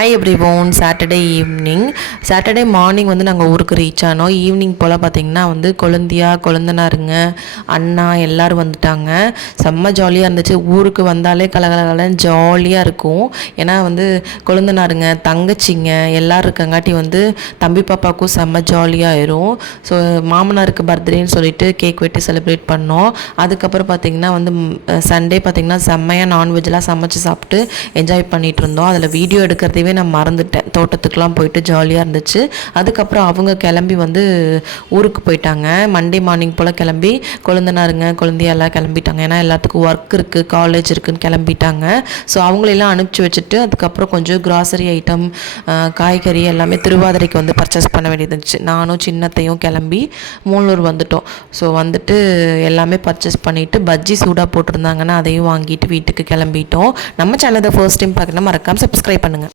Hi எவ்ரிவோன். Saturday morning வந்து நாங்கள் ஊருக்கு ரீச் ஆனோம். ஈவினிங் போல் பார்த்திங்கன்னா வந்து கொழுந்தனாருங்க, அண்ணா எல்லோரும் வந்துட்டாங்க. செம்ம ஜாலியாக இருந்துச்சு. ஊருக்கு வந்தாலே கலகலன்னு ஜாலியாக இருக்கும். ஏன்னா வந்து கொழுந்தனாருங்க, தங்கச்சிங்க எல்லோரும் இருக்கங்காட்டி வந்து தம்பி பாப்பாவுக்கும் செம்ம ஜாலியாக ஆயிரும். ஸோ மாமனாருக்கு பர்த்டேன்னு சொல்லிட்டு கேக் வெட்டி செலிப்ரேட் பண்ணோம். அதுக்கப்புறம் பார்த்திங்கன்னா வந்து சண்டே பார்த்திங்கன்னா செம்மையாக நான்வெஜ்லாம் சமைச்சு சாப்பிட்டு என்ஜாய் பண்ணிகிட்டு இருந்தோம். அதில் வீடியோ எடுக்கிறதே நான் மறந்துட்டேன். தோட்டத்துக்குலாம் போயிட்டு ஜாலியாக இருந்துச்சு. அதுக்கப்புறம் அவங்க கிளம்பி வந்து ஊருக்கு போயிட்டாங்க. மண்டே மார்னிங் போல் கிளம்பி கொழுந்தனாருங்க கொழுந்தியெல்லாம் கிளம்பிட்டாங்க. ஏன்னா எல்லாத்துக்கும் ஒர்க் இருக்குது, காலேஜ் இருக்குதுன்னு கிளம்பிட்டாங்க. ஸோ அவங்களெல்லாம் அனுப்பிச்சி வச்சுட்டு அதுக்கப்புறம் கொஞ்சம் கிராசரி ஐட்டம், காய்கறி எல்லாமே திருவாதிரைக்கு வந்து பர்ச்சேஸ் பண்ண வேண்டியது இருந்துச்சு. நானும் சின்னத்தையும் கிளம்பி மூலூர் வந்துட்டோம். ஸோ வந்துட்டு எல்லாமே பர்ச்சேஸ் பண்ணிவிட்டு பஜ்ஜி சூடாக போட்டிருந்தாங்கன்னா அதையும் வாங்கிட்டு வீட்டுக்கு கிளம்பிட்டோம். நம்ம சேனலை ஃபர்ஸ்ட் டைம் பார்க்கணும் மறக்காமல் சப்ஸ்கிரைப் பண்ணுங்கள்.